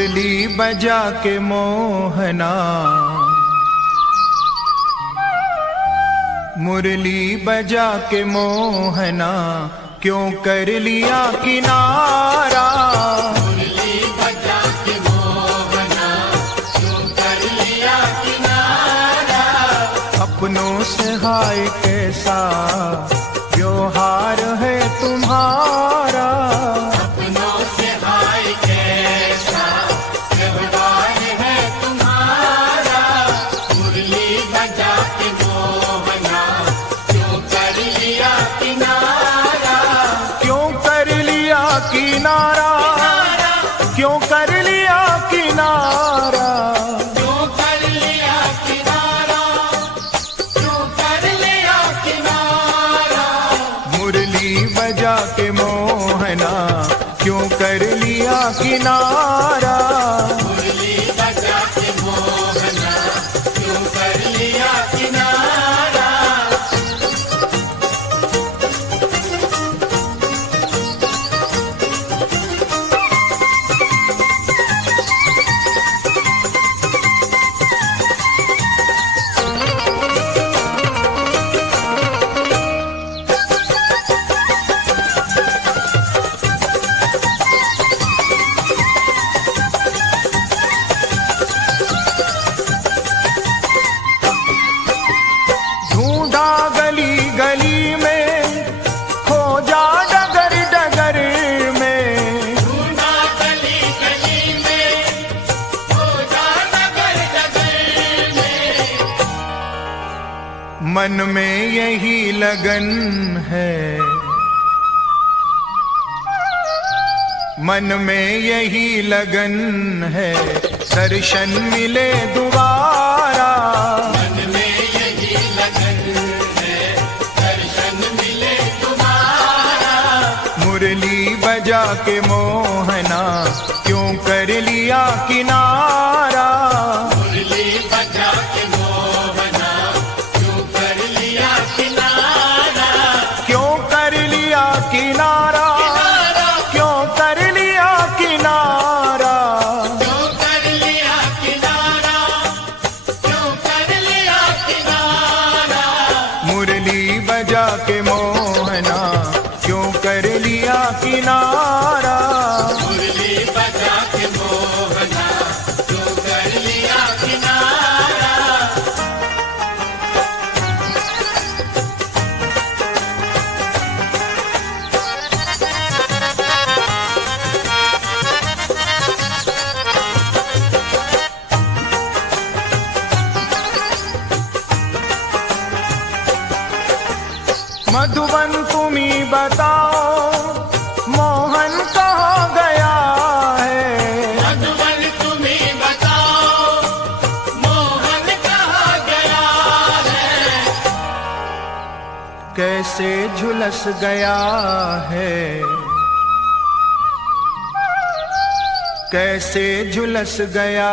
मुरली बजा के मोहना, मुरली बजा के मोहना, क्यों कर लिया किनारा। मुरली बजा के मोहना, क्यों कर लिया किनारा। अपनों से हाय कैसा व्यवहार है तुम्हारा। अपनों से हाय कैसा व्यवहार है तुम्हारा। मुरली बजा के मोहना, क्यों कर लिया किनारा। क्यों कर लिया किनारा, क्यों कर लिया किनारा। क्यों कर लिया किनारा, क्यों कर लिया किनारा। मुरली बजा के मोहना, क्यों कर लिया किनारा। मुरली बजा के मोहना, क्यों कर लिया किनारा। ढूंढा गली गली में, खोजा डगर डगर में। ढूंढा गली गली में, खोजा नगर नगर में। मन में यही लगन है, मन में यही लगन है, दर्शन मिले दोबारा। मन में यही लगन है, दर्शन मिले तुम्हारा। मुरली बजा के मोहना, क्यों कर लिया किनारा। मुरली बजा के मोहना, क्यों कर लिया किनारा। क्यों कर लिया किनारा, क्यों कर लिया किनारा। क्यों कर लिया किनारा, क्यों कर लिया किनारा। मुरली बजा के मोहना, क्यों कर लिया किनारा। मुरली बजा के मोहना, क्यों कर लिया किनारा। मधुबन तुम्ही बताओ, मोहन कहाँ गया है। मधुबन तुम्हीं बताओ, मोहन कहाँ गया है। कैसे झुलस गया है, कैसे झुलस गया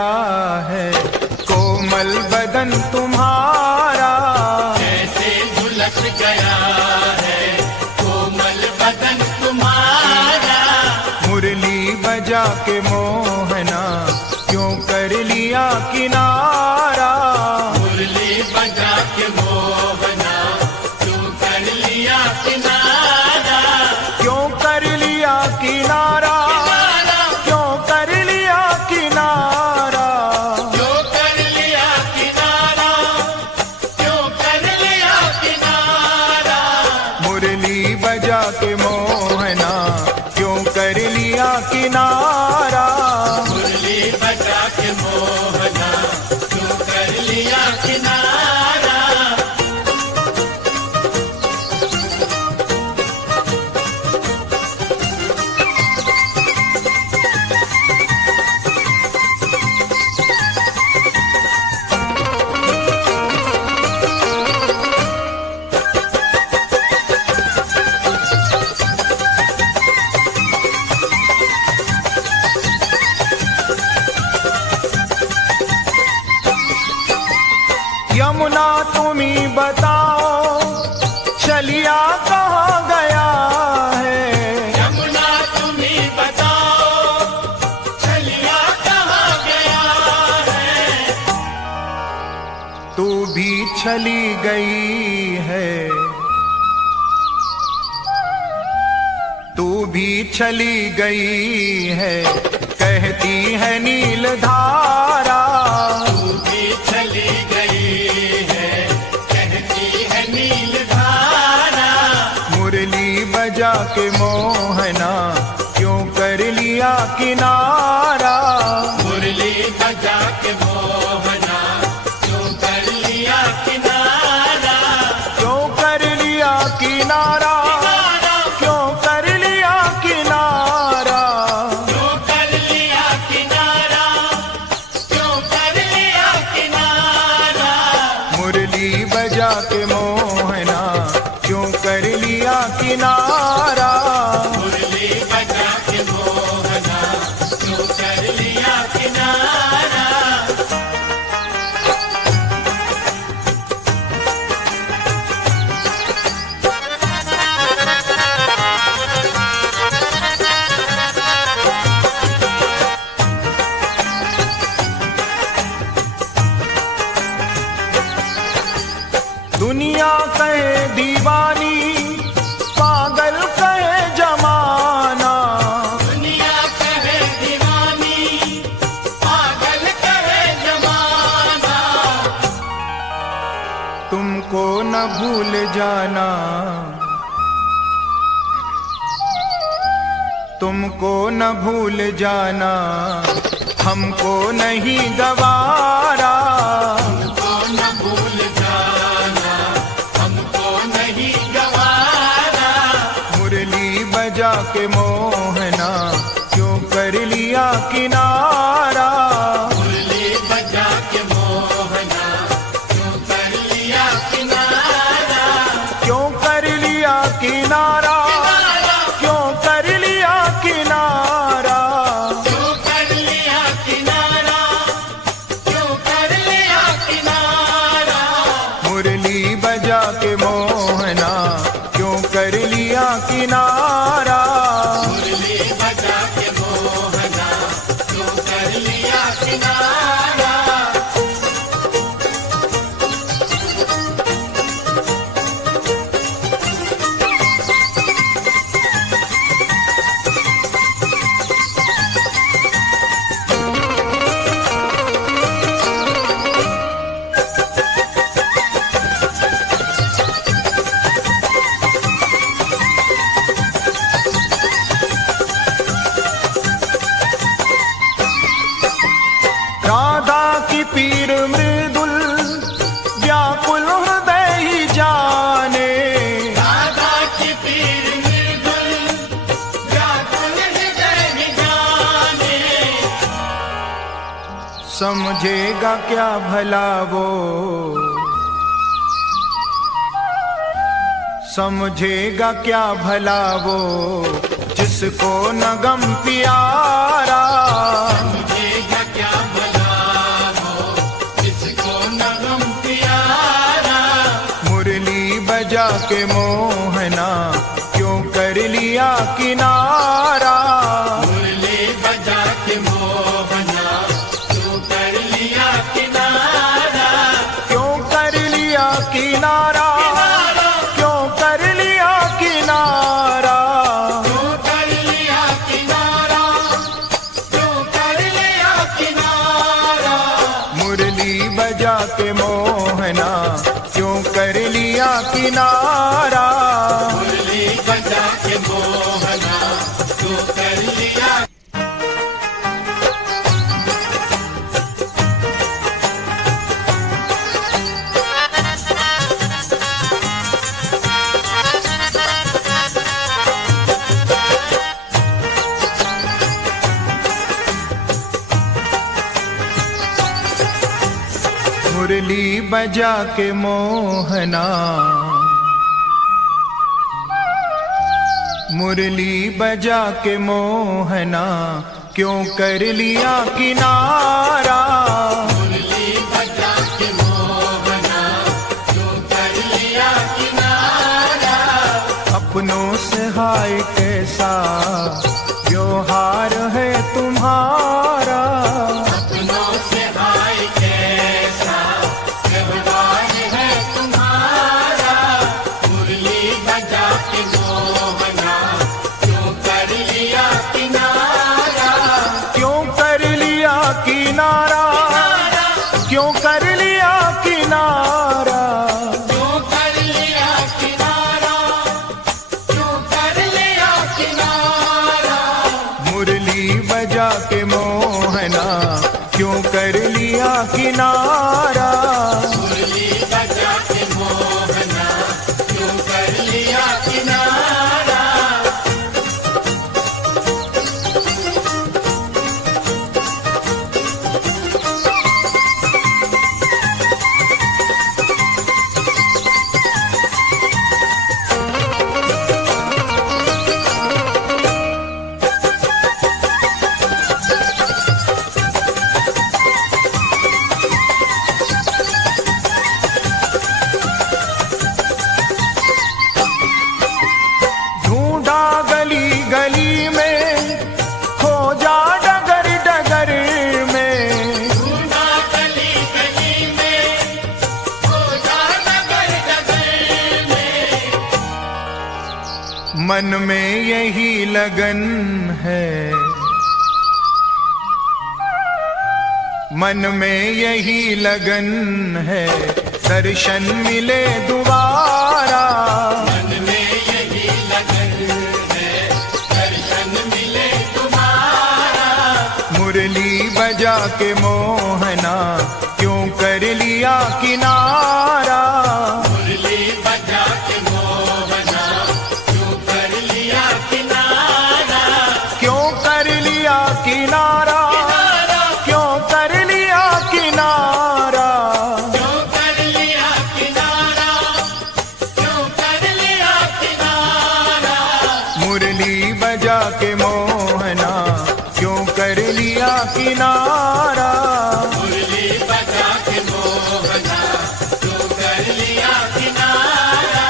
है, कोमल बदन तुम्हारा। कैसे झुलस गया है, कोमल बदन तुम्हारा। मुरली बजा के मोहना, क्यों कर लिया किनारा। मुरली बजा के मोहना, क्यों कर लिया किनारा। क्यों कर लिया किनारा, क्यों कर लिया किनारा। क्यों कर लिया किनारा, क्यों कर लिया किनारा। मुरली बजा के मोहना, क्यों कर लिया किनारा। मुरली बजा के मोहना, क्यों कर लिया किनारा। चली गई है, तू भी चली गई है, कहती है नील धारा। तू भी चली गई है, कहती है नील धारा। मुरली बजा के मोहना क्यों कर लिया किनारा। मुरली बजा के मोहना क्यों कर लिया किनारा। क्यों कर लिया किनारा, क्यों कर लिया किनारा। क्यों कर लिया किनारा, क्यों कर लिया किनारा। मुरली बजा के मोहना क्यों कर लिया किनारा। मुरली बजा के मोहना क्यों कर लिया किनारा। दुनिया कहे दीवानी, पागल कहे जमाना। दुनिया कहे दीवानी, पागल कहे जमाना। तुमको न भूल जाना, तुमको न भूल जाना, हमको नहीं गवारा। हमको न भूल जाना, हमको नहीं गवारा। मुरली बजा के मोहना क्यों कर लिया किनारा। मुरली बजा के मोहना क्यों कर लिया किनारा। क्यों कर लिया किनारा, क्यों कर लिया किनारा। क्यों कर लिया किनारा, क्यों कर लिया किनारा। मुरली बजा के मोहना क्यों कर लिया किनारा। मुरली बजा के मोहना क्यों कर लिया किनारा। राधा की पीर मृदुल व्याकुल हृदय ही जाने। राधा की पीर मृदुल व्याकुल हृदय भी जाने। समझेगा क्या भला वो, समझेगा क्या भला वो, जिसको न गम प्यारा। समझेगा क्या भला हो, जिसको न गम प्यारा। मुरली बजा के मोहना क्यों कर लिया किनारा। मुरली बजा के मोहना क्यों कर लिया किनारा। क्यों कर लिया किनारा, क्यों कर लिया किनारा। क्यों कर लिया किनारा, क्यों कर लिया किनारा। मुरली बजा के मोहना क्यों कर लिया किनारा। मुरली बजा के मोहना क्यों कर लिया। मुरली बजा के मोहना, मुरली बजा के मोहना क्यों कर लिया किनारा। मुरली बजा के मोहना क्यों कर लिया किनारा। अपनों से हाय कैसा व्यवहार है तुम्हारा। अपनों से हाय कैसा व्यवहार है मन में यही लगन है, मन में यही लगन है, दर्शन मिले दोबारा। मन में यही लगन है, दर्शन मिले तुम्हारा। मुरली बजा के मोहना क्यों कर लिया किनारा। मुरली बजा के मोहना क्यों कर लिया किनारा। क्यों कर लिया किनारा, क्यों कर लिया किनारा। क्यों कर लिया किनारा, क्यों कर लिया किनारा। मुरली बजा के मोहना क्यों कर लिया किनारा। मुरली बजा के मोहना क्यों कर लिया किनारा।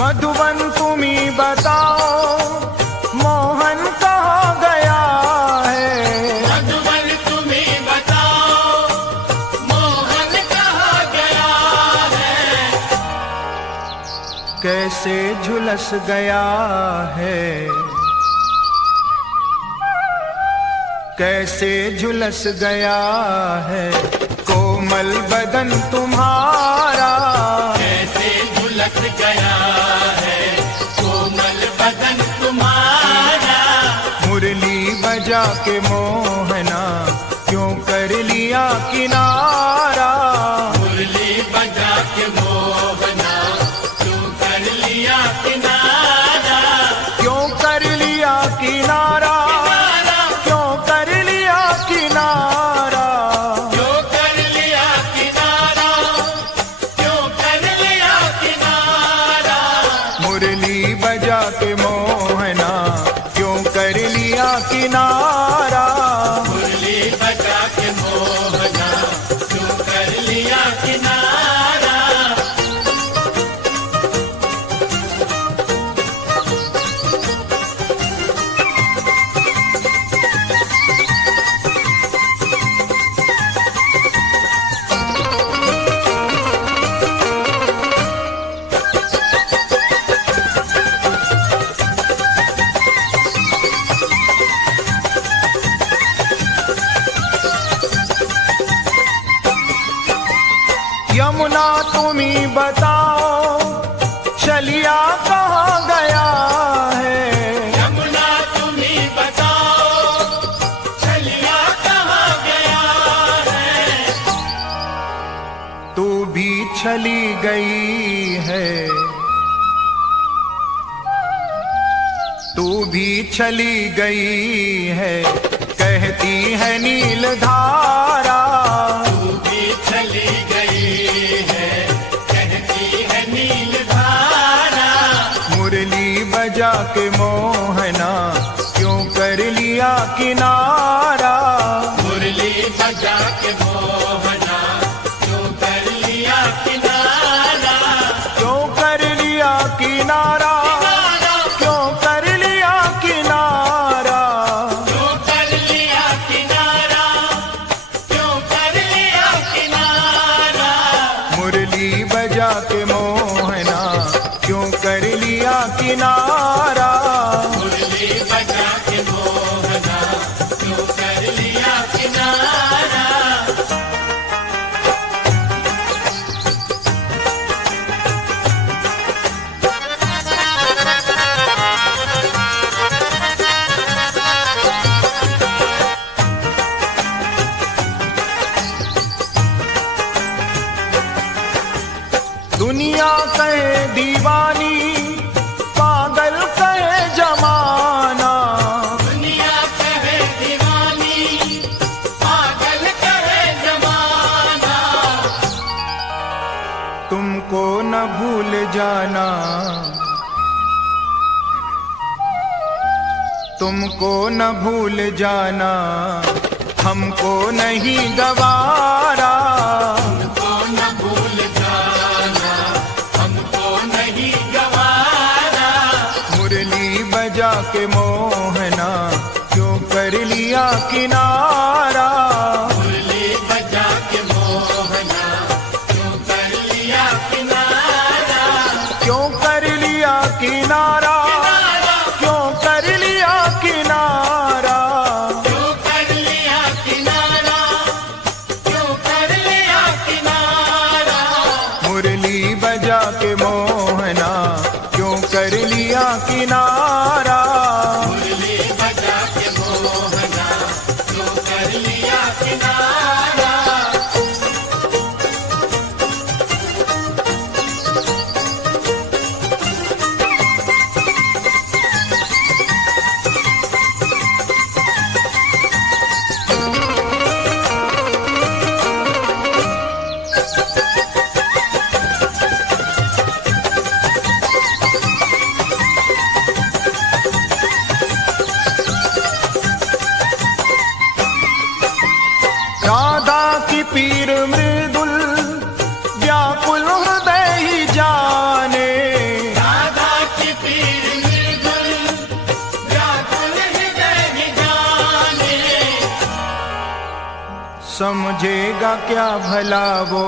मधुबन तुम्ही बताओ मोहन कहाँ गया है। मधुबन तुम्हीं बताओ मोहन कहाँ गया है। कैसे झुलस गया है, कैसे झुलस गया है कोमल बदन तुम्हारा। कैसे झुलस गया है कोमल बदन तुम्हारा। मुरली बजा के मोहना क्यों कर लिया किनारा। मुरली बजा के मोहना क्यों कर लिया किनारा। क्यों कर लिया किनारा, क्यों कर लिया किनारा। क्यों कर लिया किनारा, क्यों कर लिया किनारा। मुरली बजा के मोहना क्यों कर लिया किनारा। मुरली बजा के मोहना क्यों कर लिया किनारा। यमुना तुम्ही बताओ चलिया कहाँ गया है। यमुना तुम्हीं बताओ चलिया कहाँ गया है। तू भी चली गई है, तू भी चली गई है कहती है नील धारा। तू भी चली गई है कहती है नील धारा। मुरली बजा के मोहना क्यों कर लिया किनारा। मुरली बजा के मोहना क्यों कर लिया किनारा। क्यों कर लिया किनारा, क्यों कर लिया किनारा। क्यों कर लिया किनारा, क्यों कर लिया किनारा। मुरली बजा के मोहना क्यों कर लिया किनारा। मुरली बजा के मोहना क्यों कर लिया किनारा। दुनिया कहे दीवानी, पागल कहे जमाना। दुनिया कहे दीवानी, पागल कहे जमाना। तुमको न भूल जाना, तुमको न भूल जाना, हमको नहीं गवारा। तुमको न भूल जाना, के मोहना क्यों कर लिया किनारा। मुरली बजा के मोहना क्यों कर लिया किनारा। क्यों कर लिया किनारा, क्यों कर लिया किनारा। क्यों कर लिया किनारा, क्यों कर लिया किनारा। मुरली बजा के मोहना क्यों कर लिया किनारा। मुरली बजा के मोहना क्यों कर लिया किनारा। राधा की पीर मृदुल व्याकुल हृदय ही जाने। राधा की पीर मृदुल व्याकुल हृदय ही जाने। समझेगा क्या भला वो,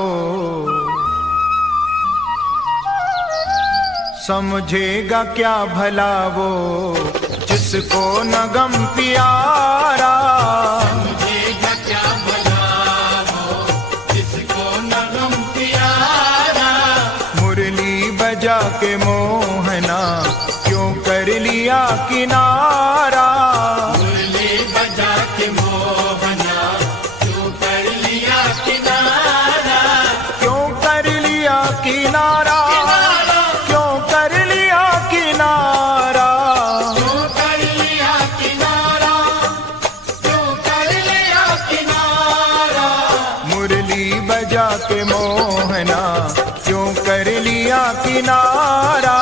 समझेगा क्या भला वो जिसको न गम प्यारा। समझेगा क्या भला हो जिसको न गम प्यारा। मुरली बजा के मोहना क्यों कर लिया किनारा। मुरली बजा के मोहना क्यों कर लिया किनारा। क्यों कर लिया किनारा, क्यों कर लिया किनारा। क्यों कर लिया किनारा, क्यों कर लिया किनारा। मुरली बजा के मोहना क्यों कर लिया किनारा।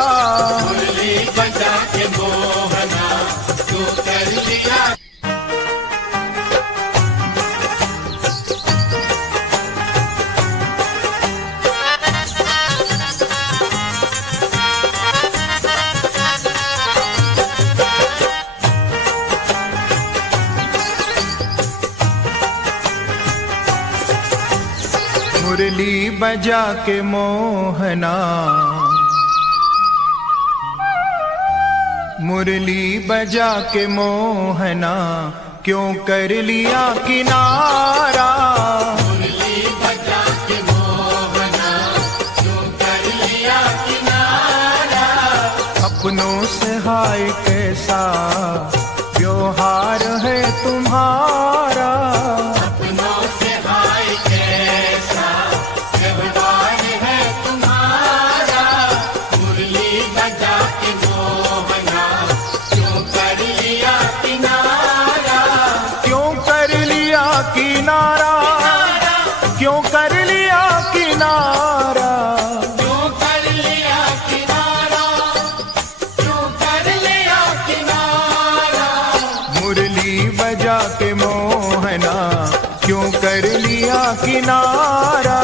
मुरली बजा के मोहना क्यों कर लिया। मुरली बजा के मोहना, मुरली बजा के मोहना क्यों कर लिया किनारा। मुरली बजा के मोहना क्यों कर लिया किनारा। अपनों से हाय कैसा व्यवहार है तुम्हारा। अपनों से हाय कैसा व्यवहार है तुम्हारा। मुरली बजा के मोहना क्यों कर लिया किनारा। क्यों कर लिया किनारा, क्यों कर लिया किनारा। क्यों कर लिया किनारा, क्यों कर लिया किनारा। मुरली बजा के मोहना क्यों कर लिया किनारा।